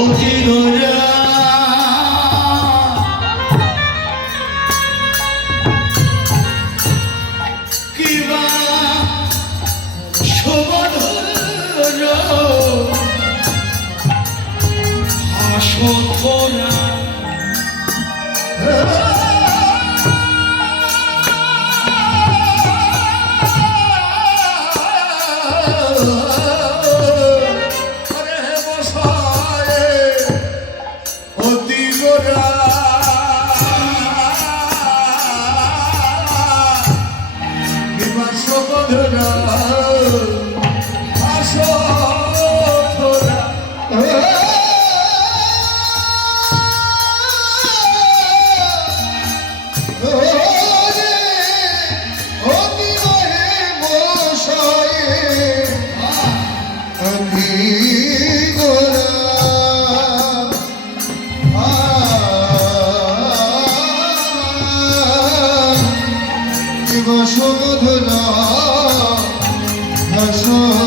অতি গোরা কিবা শোভধর হাসোরা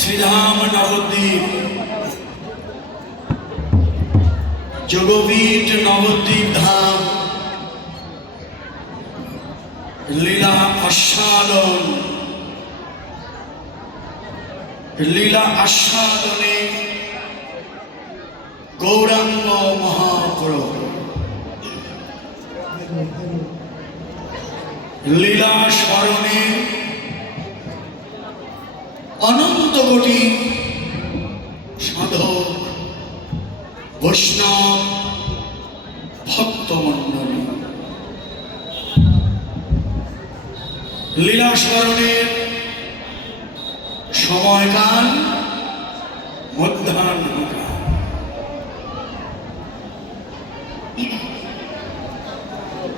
শ্রীধাম নবদ্বীপ, যোগপীঠ নবদ্বীপ ধাম, লীলা আস্বাদন লীলা আস্বাদনে গৌরাঙ্গ মহাপ্রভু, লীলা স্মরণে অনন্ত কোটি সাধক বৈষ্ণব ভক্তমণ্ডলী, লীলা স্মরণের সময়কাল মধ্যাহ্নকাল।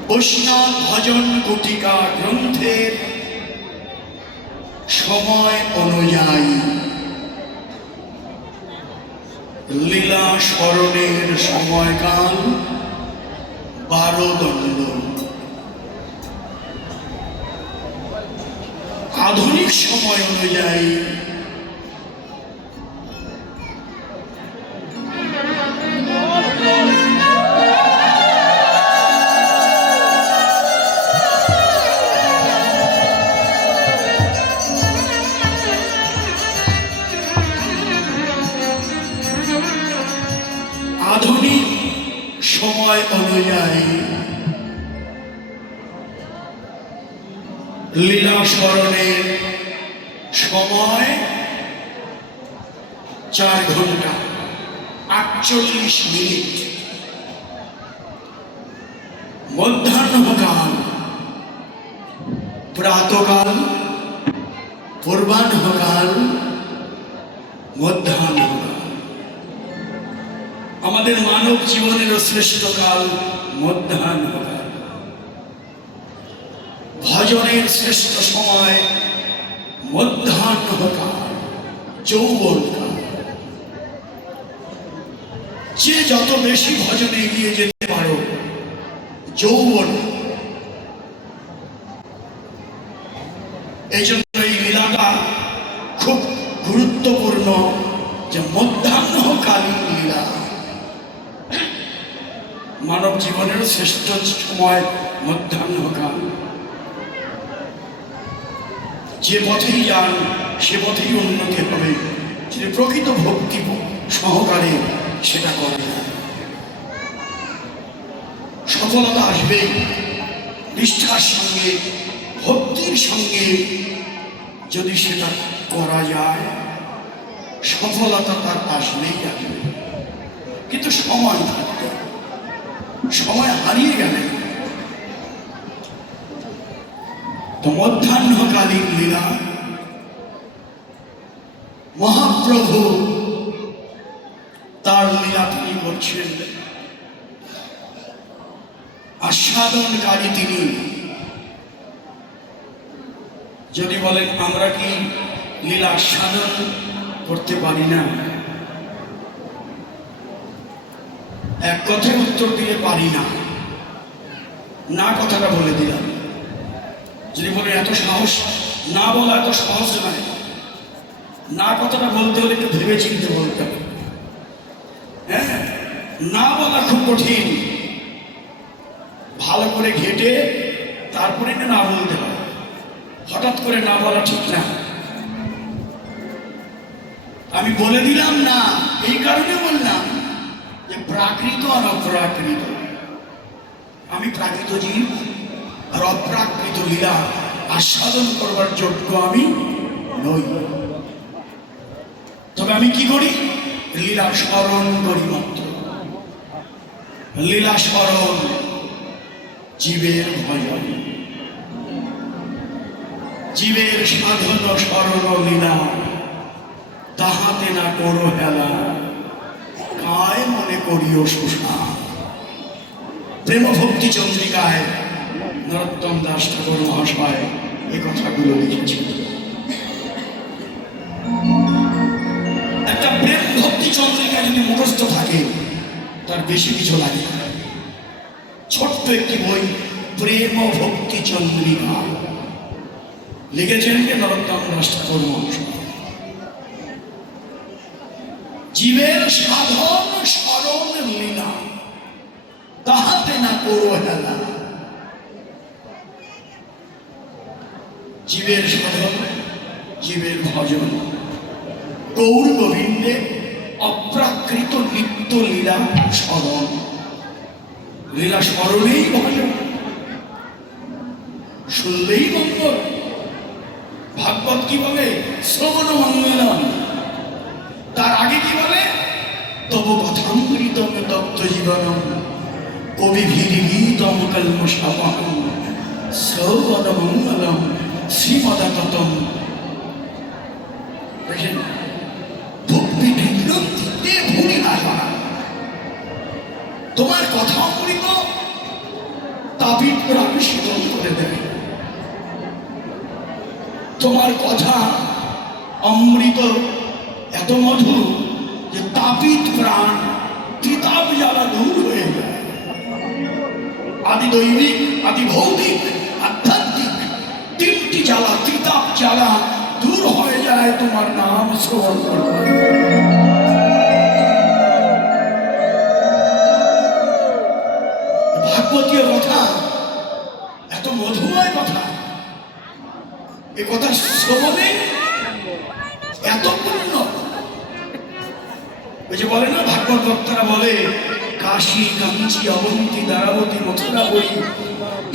বৈষ্ণব ভজন কুটিকা গ্রন্থের সময় অনুযায়ী লীলা স্মরণের সময়কাল 12 দণ্ড। আধুনিক সময় অনুযায়ী আধুনিক সময় অনুযায়ী লীলা স্মরণের সময় 4 ঘন্টা 48 মিনিট। মধ্যাহ্নকাল প্রাতকাল, পূর্বাহ্নকাল, মধ্যাহ্নকাল। আমাদের মানব জীবনের শ্রেষ্ঠ কাল মধ্যাহ্নকাল। ভজনের শ্রেষ্ঠ সময় মধ্যাহ্নকাল, যৌবনকাল। যে যত বেশি ভজনে এগিয়ে যেতে পারো, যৌবন। এই জন্য এই লীলাটা খুব গুরুত্বপূর্ণ, যে মধ্যাহ্নকালীন লীলা। মানব জীবনের শ্রেষ্ঠ সময় মধ্যাহ্নকাল। যে পথেই যান সে পথেই উন্নতি হবে, যে প্রকৃত ভক্তি সহকারে সেটা করে সফলতা আসবে। নিষ্ঠার সঙ্গে ভক্তির সঙ্গে যদি সেটা করা যায়, সফলতা তার আসলেই আসবে। কিন্তু সময় থাকতে, সময় হারিয়ে গেলে। তো মধ্যাহ্নকালীন লীলা মহাপ্রভু তার লীলা তিনি করছেন। আস্বাদনকারী তিনি। যদি বলেন আমরা কি লীলা আস্বাদন করতে পারি না, এক কথায় উত্তর দিলে পারি না। না কথাটা বলে দিলাম। যদি বলে এত সাহস, না বলা এত সহজ নয়। না কথাটা বলতে হলে একটু ভেবে চিনতে বলতে হবে। হ্যাঁ, না বলা খুব কঠিন। ভালো করে ঘেটে তারপরে না বলতে হয়। হঠাৎ করে না বলা ঠিক না। আমি বলে দিলাম না, এই কারণে বললাম যে প্রাকৃত আর অপ্রাকৃত। আমি প্রাকৃত জীব, আর অপ্রাকৃত লীলা আস্বাদন করবার যোগ্য আমি নই। তবে আমি কি করি? লীলা স্মরণ করি মাত্র। লীলা স্মরণ, জীবের ভজন, জীবের সাধন স্মরণ লীলা, তাহাতে না করো হেলা, কায় মনে করিও সুষা। প্রেম ভক্তি চন্দ্রিকায় নরোত্তম দাস ঠাকুর মহাশয় এই কথাগুলো লিখেছেন। একটা প্রেম ভক্তি চন্দ্রিকা যদি মুখস্থ থাকে, তার বেশি কিছু লাগে না। ছোট্ট একটি বই, প্রেম ভক্তি চন্দ্রিকা, লিখেছেন যে নরোত্তম দাস ঠাকুর মহাশয়। জীবের সাধন স্মরণ লীলা, তাহাতে না করো হেলা। জীবের সাধন, জীবের ভজন, গৌর গোবিন্দে অপ্রাকৃত নিত্য লীলা স্মরণ। লীলা স্মরণেই ভালো, শুনলেই মঙ্গল। ভাগবত কি বলে? শ্রবণ মঙ্গলম। তার আগে কি বলে? তব কথামৃতম তপ্ত জীবনম কবিভিরিতম কল্মষাপহম শ্রবণ মঙ্গলম শ্রীমদাততম। দেখেন, ভক্তি বিজ্ঞপ্তিতে ভুলি ভাষা। তোমার কথা অমৃত তাবিদ প্রাণ শীতল করে দেবে। তোমার কথা অমৃত এত মধুর যে তাপিত প্রাণ তিতাব জ্বালা দূর হয়ে যায়। আদি দৈবিক, আদি ভৌতিক, আধ্যাত্মিক তিনটি জ্বালা, তিতাব জ্বালা দূর হয়ে যায় তোমার নাম শ্রবণ করবে। ভাগবতীয় কথা এত মধুময় কথা, এ কথা শ্রবণে এত পূর্ণ। ওই যে বলে না, ভাগবত ভক্তরা বলে কাশী, কাঞ্চি, অবন্তী, দ্বারাবতী, মথুরা বই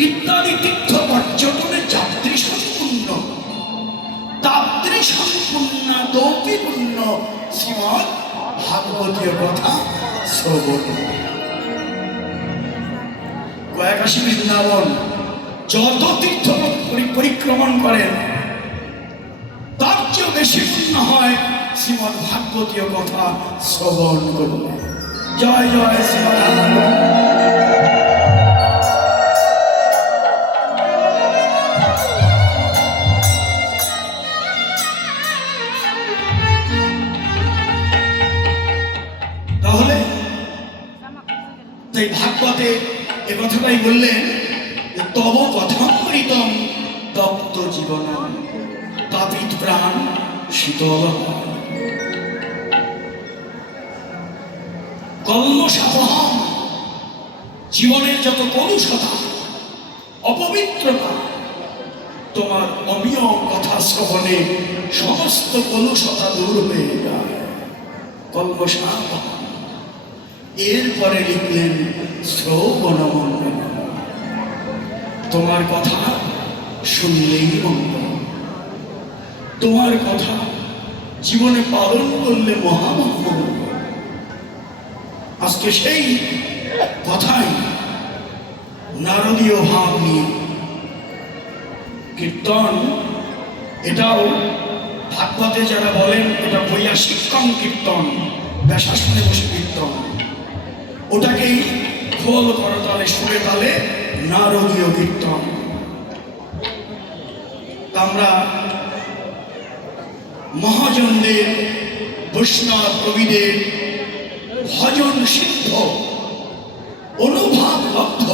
ইত্যাদি তীর্থ পর্যটনে যাত্রী সম্পূর্ণ, তাত্রী সম্পূর্ণ, দৌপি পূর্ণ শ্রীমৎ ভাগবতীয় কথা শ্রবণ। কয়েকাশী বৃন্দাবন যত তীর্থ পরিক্রমণ করেন তার চেয়েও বেশি পূর্ণ হয় শ্রীমৎ ভাগবতীয় কথা শ্রবণ করুন। জয় জয় শ্রীমৎ। তাহলে তাই ভাগবতে এ কথাটাই বললেন, তব কথামৃতম তপ্ত জীবন তাপিত প্রাণ শীতল। কলমষাপহম, জীবনের যত কলুষতা, অপবিত্রতা, তোমার অমীয় কথা শ্রবণে সমস্ত কলুষতা দূর হয়ে যায়। কলমষাপহম। এরপরে লিখলেন শ্রবণ মঙ্গল। তোমার কথা শুনলেই মঙ্গল, তোমার কথা জীবনে পালন করলে মহামঙ্গল। আজকে সেই কথাই নারদীয় ভাব নিয়ে কীর্তন, এটাও ভাগবতে যারা বলেন এটা বৈয়াসিকম কীর্তন, ব্যাসাসনে বসে কীর্তন, ওটাকেই খোল করতালে সুরে তালে নারদীয় কীর্তন। আমরা মহাজনদের, বৈষ্ণব কবিদের ভজন সিদ্ধ, অনুভব লব্ধ,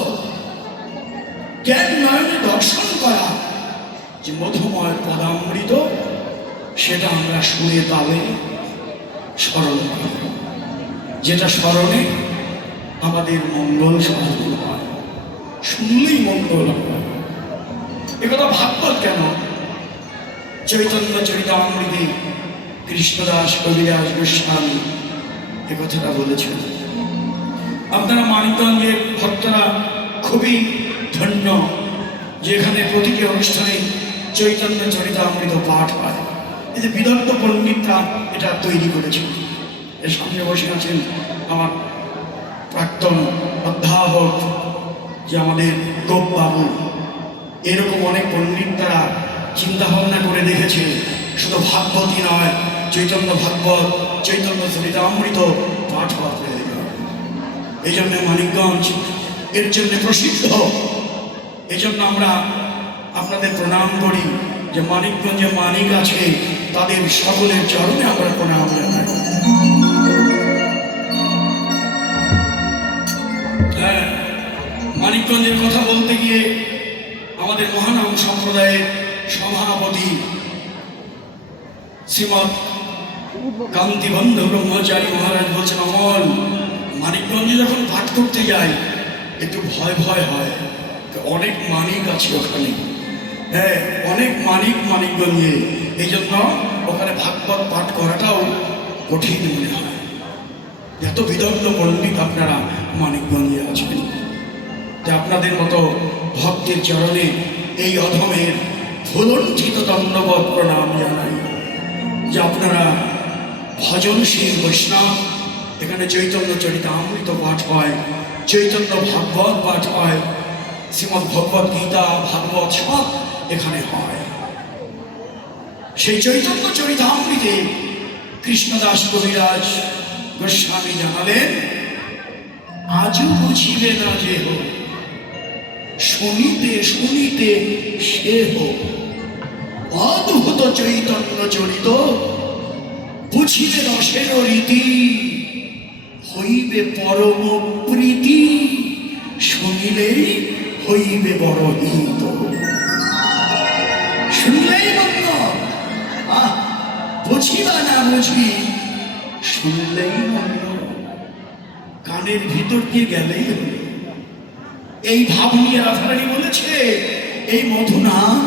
জ্ঞান নয়নে দর্শন করা যে মধুময় পদামৃত, সেটা আমরা সুরে তালে স্মরণ করি, যেটা স্মরণে আমাদের মঙ্গল সাধন হয়, শুনলেই মঙ্গল হয়। একথা ভাগবত কেন, চৈতন্য চরিতামৃতে কৃষ্ণদাস কবিরাজ গোস্বামী এ কথাটা বলেছেন। আপনারা মানিকগঞ্জের ভক্তরা খুবই ধন্য যে এখানে প্রতিটি অনুষ্ঠানে চৈতন্য চরিতামৃত পাঠ হয়। এই যে বিদগ্ধ পণ্ডিতরা এটা তৈরি করেছেন। এর সামনে বসে আছেন আমার প্রাক্তন অধ্যাপক যে আমাদের গোপবাবু। এরকম অনেক পণ্ডিত তারা চিন্তা ভাবনা করে দেখেছে শুধু ভাগবতী নয়, চৈতন্য ভাগবত, চৈতন্য চরিতামৃত পাঠ হওয়া প্রয়োজন। এই জন্য মানিকগঞ্জ এর জন্য প্রসিদ্ধ। এই জন্য আমরা আপনাদের প্রণাম করি যে মানিকগঞ্জে মানিক আছে, তাদের সকলের চরণে আমরা প্রণাম জানাই। হ্যাঁ, মানিকগঞ্জের কথা বলতে গিয়ে আমাদের মহানাম সম্প্রদায়ের সভাপতি শ্রীমৎ কান্তিবন্ধ ব্রহ্মচারী মহারাজ বলছেন, অমল, মানিকগঞ্জে যখন পাঠ করতে যাই একটু ভয় ভয় হয়, অনেক মানিক আছে ওখানে। হ্যাঁ, অনেক মানিক মানিকগঞ্জে, এই জন্য ওখানে ভাগবত পাঠ করাটাও কঠিন মনে হয়। এত বিদগ্ধ পণ্ডিত আপনারা মানিকগঞ্জে আছেন, যে আপনাদের মতো ভক্তের চরণে এই অধমের ভুলণ্ঠিত দণ্ডবত প্রণাম জানাই। যে আপনারা ভজনশীল বৈষ্ণব, এখানে চৈতন্য চরিতামৃত পাঠ হয়, চৈতন্য ভাগবত পাঠ হয়, শ্রীমদ্ ভগবত গীতা ভাগবত সব এখানে হয়। সেই চৈতন্য চরিতামৃতে কৃষ্ণদাস কবিরাজ গোস্বামী জানালেন, আজও বুঝিবে না যে হো, শুনিতে শুনিতে সে হো, অদ্ভুত চৈতন্য চরিত, বুঝিবে রসের রীতি, হইবে পরম প্রীতি, শুনিলেই হইবে বড় হিত। শুনলেই মন্দ, বুঝিবা না বুঝি, শুনলেই মন্দ, কানের ভিতর দিয়ে গেলেই হল। এই ভাব নিয়ে রাধারানী বলেছে, এই মধু নাম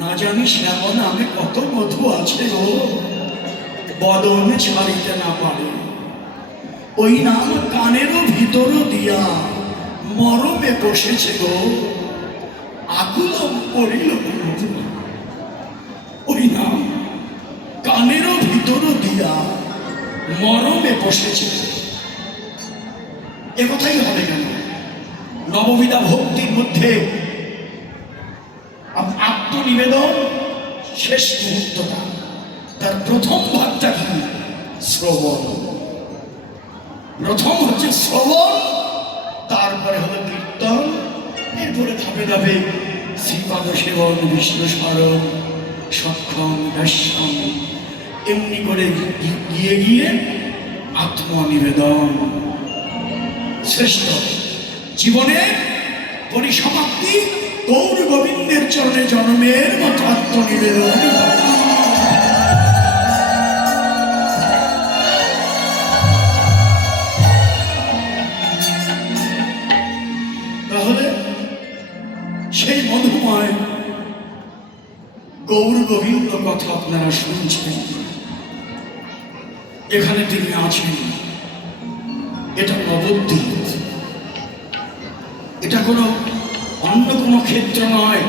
না জানি শ্যামন নামে কত মধু আছে গো, বদন ছাড়িতে না পারে। ওই নাম কানেরও ভিতর দিয়া মরমে বসেছে গো, আকুলম করিল মধু। ওই নাম কানেরও ভিতর দিয়া মরমে বসেছে। এ কথাই হবে কেন? নববিধা ভক্তির মধ্যে আত্মনিবেদন শেষ মুহূর্তটা, তার প্রথম ভাগটা কি? শ্রবণ। প্রথম হচ্ছে শ্রবণ, তারপরে হলো কীর্তন, এরপরে ধাপে ধাপে শ্রীপাদ সেবন, বিষ্ণু স্মরণ, সক্ষম দর্শন, এমনি করে গিয়ে গিয়ে আত্মনিবেদন। শ্রেষ্ঠ জীবনের পরিসমাপ্তি গৌর গোবিন্দের চরণে জন্মের মতো আত্মনিবেদন। তাহলে সেই মধুময় গৌর গোবিন্দ কথা আপনারা শুনছেন, এখানে তিনি আছেন। এটা নবদ্বীপ, এটা কোনো অন্য কোনো ক্ষেত্র নয়,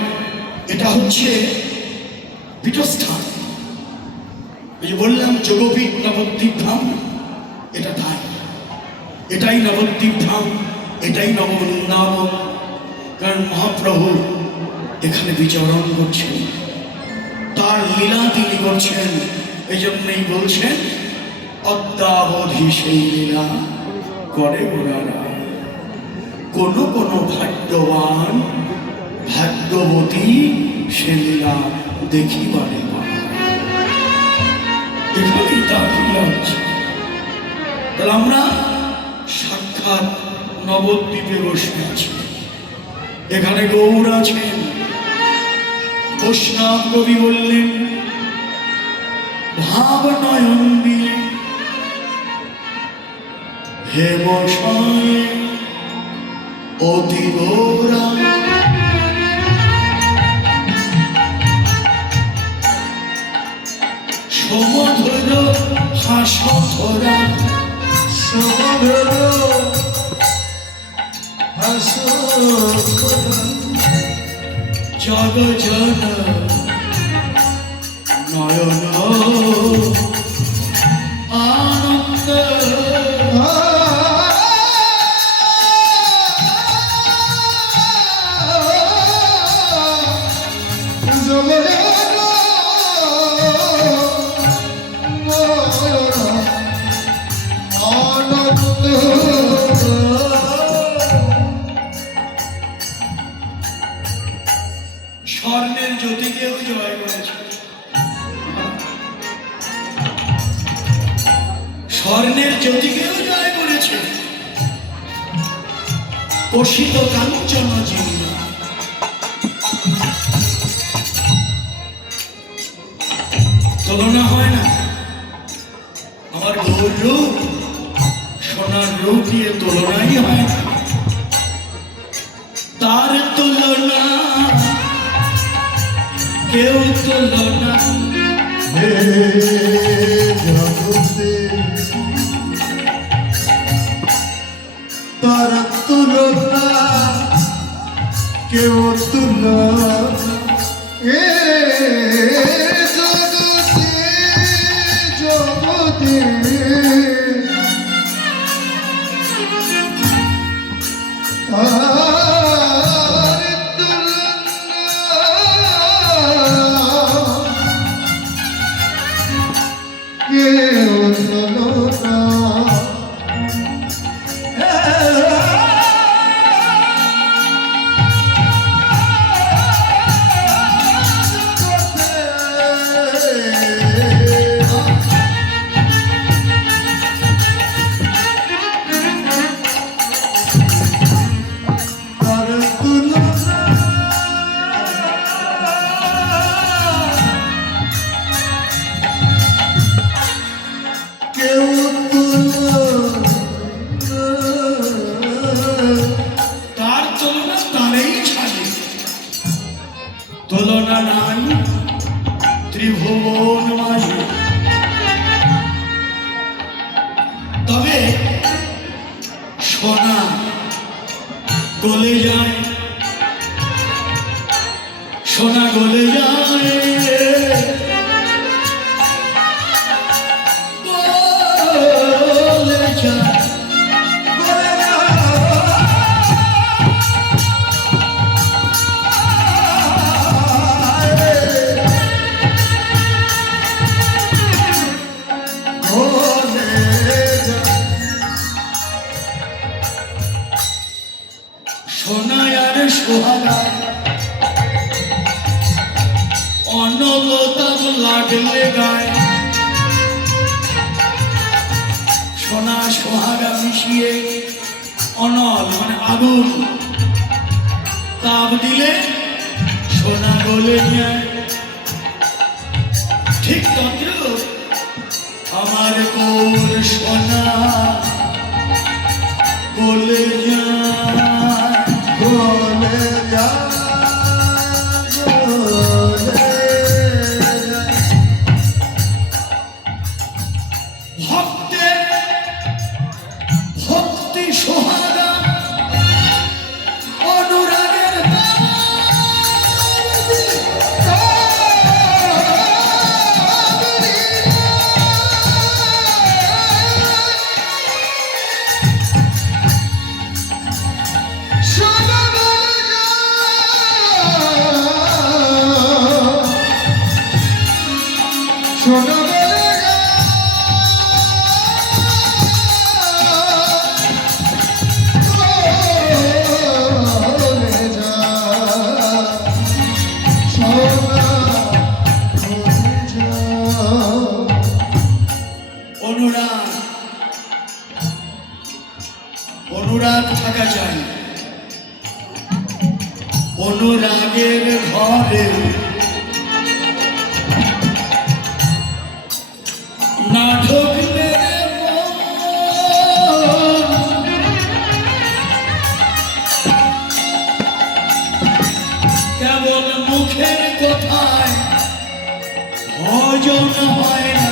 এটা হচ্ছে পীঠস্থান। ওই যে বললাম যোগপীঠ নবদ্বীপ ধাম, এটা তাই, এটাই নবদ্বীপ ধাম, এটাই নববৃন্দাবন। কারণ মহাপ্রভু এখানে বিচরণ করছেন, তার লীলা তিনি করছেন। এই জন্যই বলছেন, অদ্যাবধি সেই লীলা করে ওনারা, কোনো কোনো ভাগ্যবান ভাগ্যবতী সে লীলা দেখিবারে। এখানেই তার লীলা হচ্ছে। তাহলে আমরা সাক্ষাৎ নবদ্বীপে বসে আছি, এখানে গৌর আছেন। বৈষ্ণব কবি বললেন, ভাব নয়ন দিয়ে হে বসায় অতি গোরা, সমধুর হাসধরা, সমধুর হাসধরা, জগ জন নয়ন আনন্দ। স্বর্ণের জ্যোতিকেও জয় করেছে, স্বর্ণের জ্যোতিকেও জয় করেছে। কষিত কাঞ্চন যিনি, তুলনা হয় না। আমার গৌর রূপ সোনার রূপ দিয়ে তুলনাই হয় না, তার তুলনা কেউ তুলনা হে জগতে তার তুলনা কেউ তুলনা এ জগতে জগতে আর তুলনা কেউ তুলনা তার তুলনা তারেই ছাড়ে তুলনা নাই ত্রিভুবন মাঝে তবে সোনা গলে যায় সোনা গলে যায় গলে যায় সোনায় আর সোহাগা অনলতাম লাগলে গায় সোনা সোহাগা মিশিয়ে অনল মানে আগুন তাপ দিলে সোনা গলে যায় ঠিক তন্ত্র আমার কোর সোনা গলে যায় গলে যায় গলে যায় ভক্তের ভক্তি সোহাগা অনুরাগের সোনা অনুরাগ অনুরাগ থাকা চাই অনুরাগের ঘরে না ঢুকলে কেবল মুখের কথায় ভজন হয় না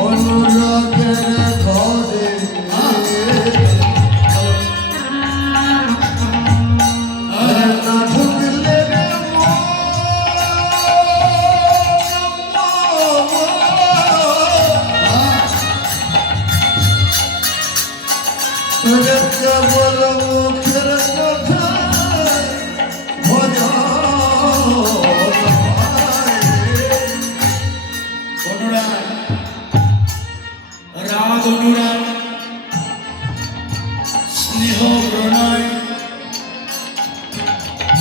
অনুরাগের ঘরে না ঢুকলে কেবল মুখের কথা অনুরাগ রাগ অনুরাগ স্নেহ প্রণয়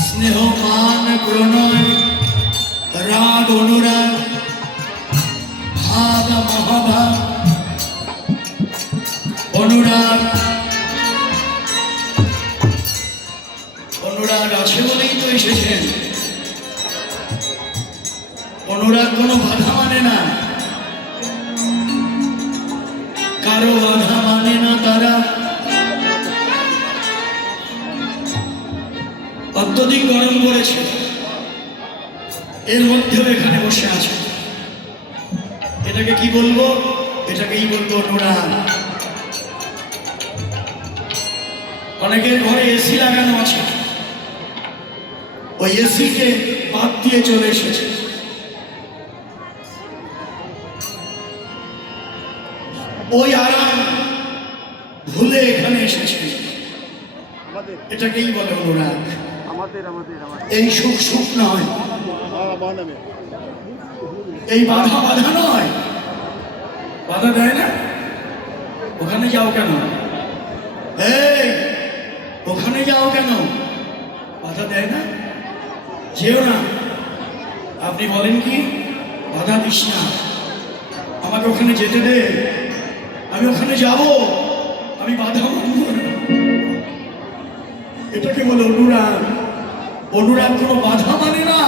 স্নেহ মান প্রণয় রাগ অনুরাগ ভাব মহাভাব অনুরাগ অনুরাগ আছে বলেই তো এসেছেন অনুরাগ কোনো বাধা মানে না কারো অত্যধিক গরম পড়েছে, এর মধ্যেও এখানে বসে আছে। এটাকে কি বলবো? এটাকেই বলবো অনুরাগ। অনেকের ঘরে এসি লাগানো আছে, ওই এসিকে বাদ দিয়ে চলে এসেছে। ওই আরাম ভুলে এখানে এসেছে। এটাকেই বলে অনুরাগ। এই সুখ সুখ নয়, এই বাধা বাধা নয়। বাধা দেয় না? ওখানে যাও কেন? এই ওখানে যাও কেন? বাধা দেয় না? যেও না। আপনি বলেন কি বাধা দিস না, আমাকে ওখানে যেতে দে, আমি ওখানে যাব, আমি বাধা মানব না। এটাকে বলে অনুরাগ। অনুরাগ কোনো বাধা মানে না,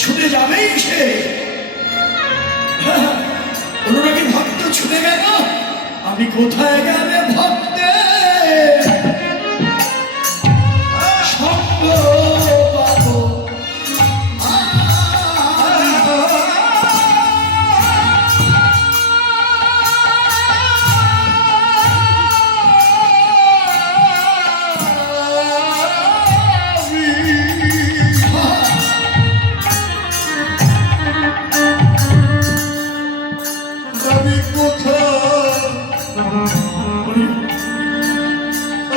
ছুটে যাবেই সে। অনুরাগী ভক্ত ছুটে গেল, আমি কোথায় গেলে ভক্তে সঙ্গ পাবো। আমি কোথায়,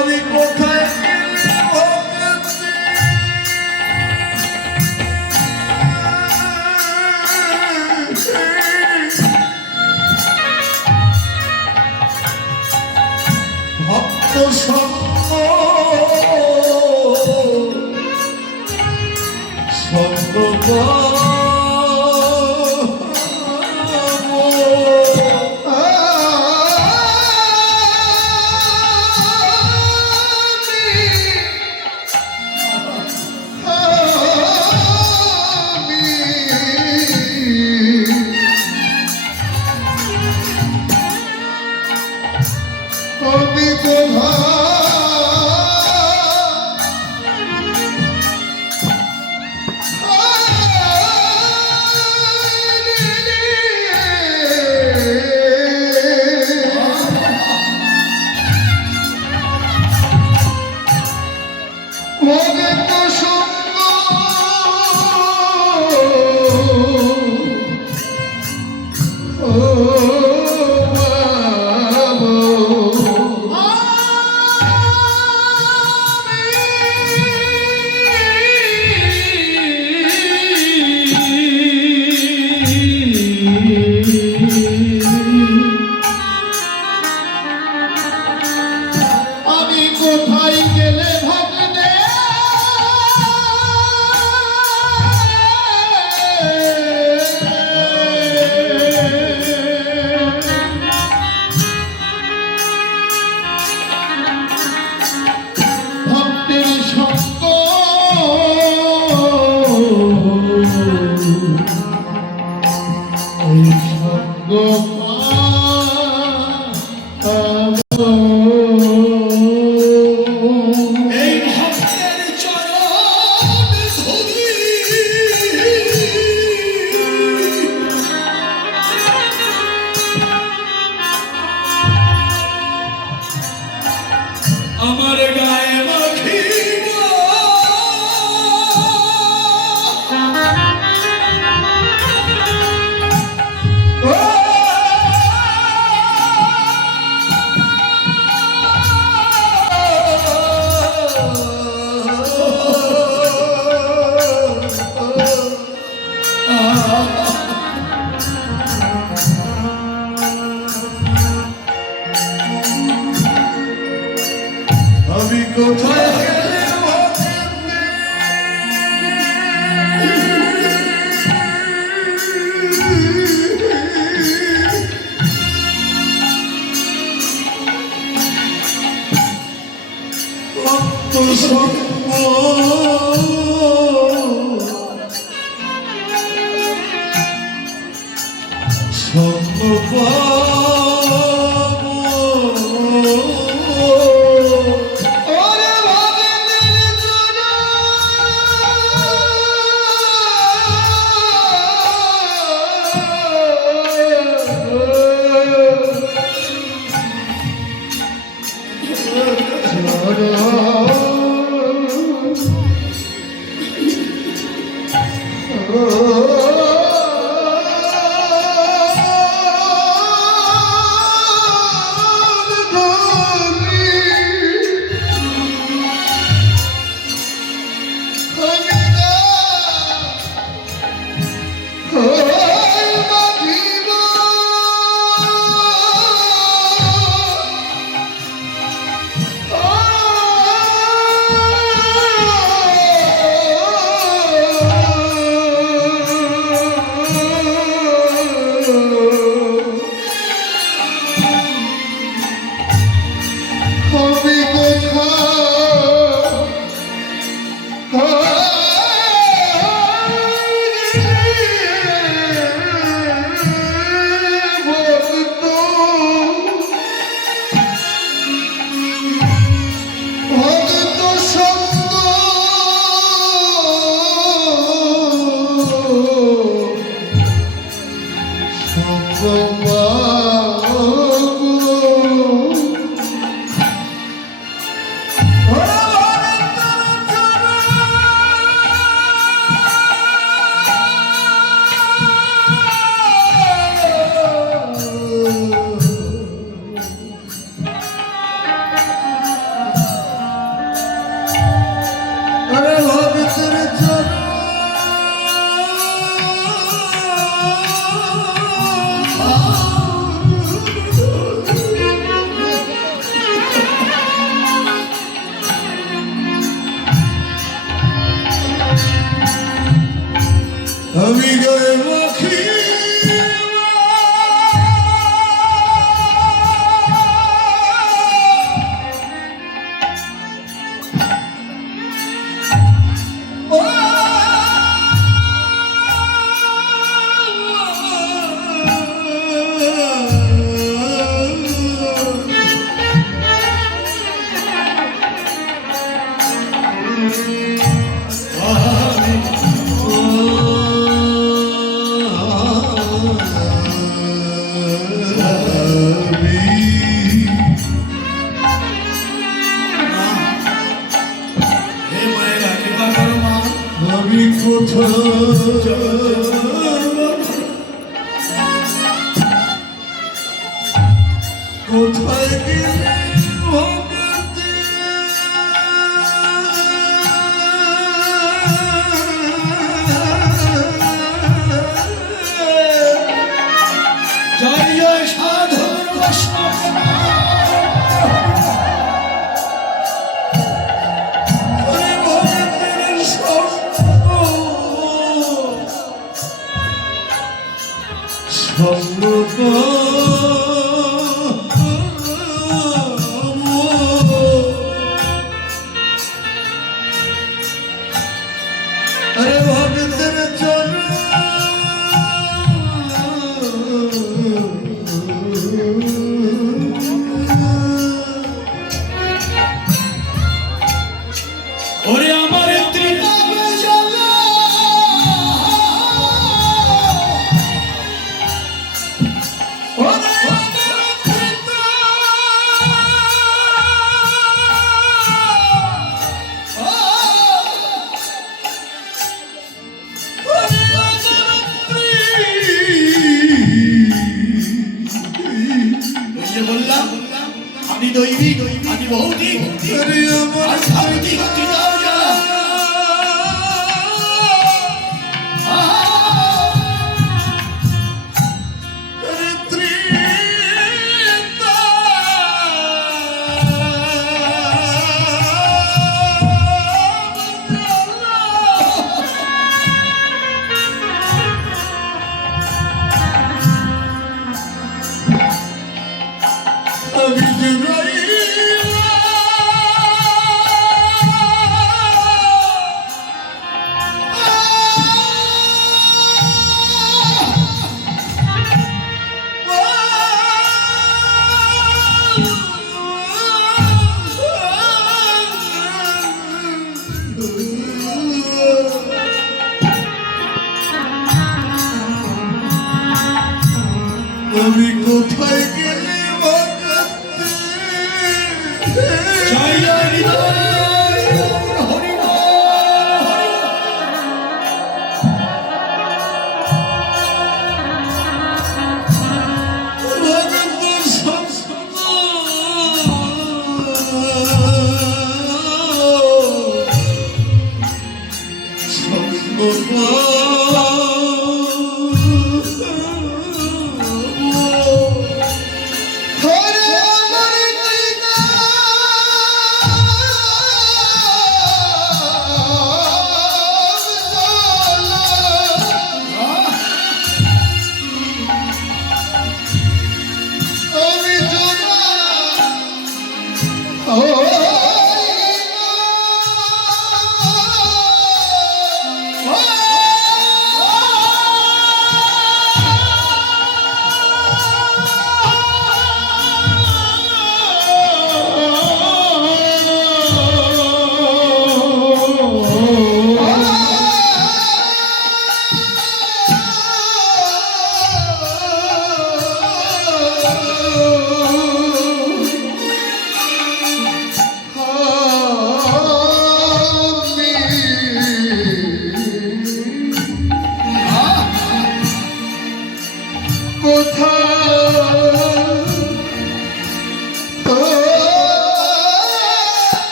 আমি কোথায় গেলে ভক্তি ভক্ত সঙ্গ সঙ্গ আমি ভগত সঙ্গ আমি কোথায় গেলে ভক্তে ভক্তের সঙ্গ এই সঙ্গ এই ভক্তের চরণ ধরি আমার গায়ে মাখিব। আমি কোথায় গেলে ভক্ত সঙ্গ সঙ্গ পাবো। ওরে ভগতের জন্য কোথায় গেলে ভগতে জয় জয় সাধুর বৈষ্ণব अरे भगतर चरण ওরে আমার ত্রিনাবে জ্বালা ওরে আমার পিতা ওরে আমার ওই যে বললাম আমি দৈবিক আমি ভৌতিক আরে আমার আর ভৌতিক ত্রিনাবে জ্বালা আরে ত্রিতা আমি আমি কোথায় গেলে জয় জয় হৃদয় হরি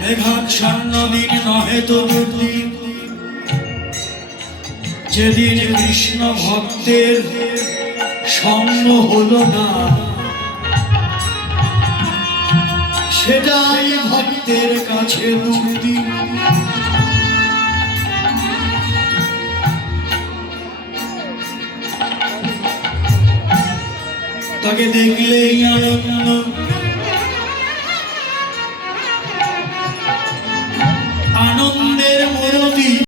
মেঘাচ্ছন্ন দিন নহে তো দুর্দিন, যেদিন কৃষ্ণ ভক্তের সঙ্গ হলো না, সেটাই ভক্তের কাছে দুর্দিন। তাকে দেখলেই আনন্দ,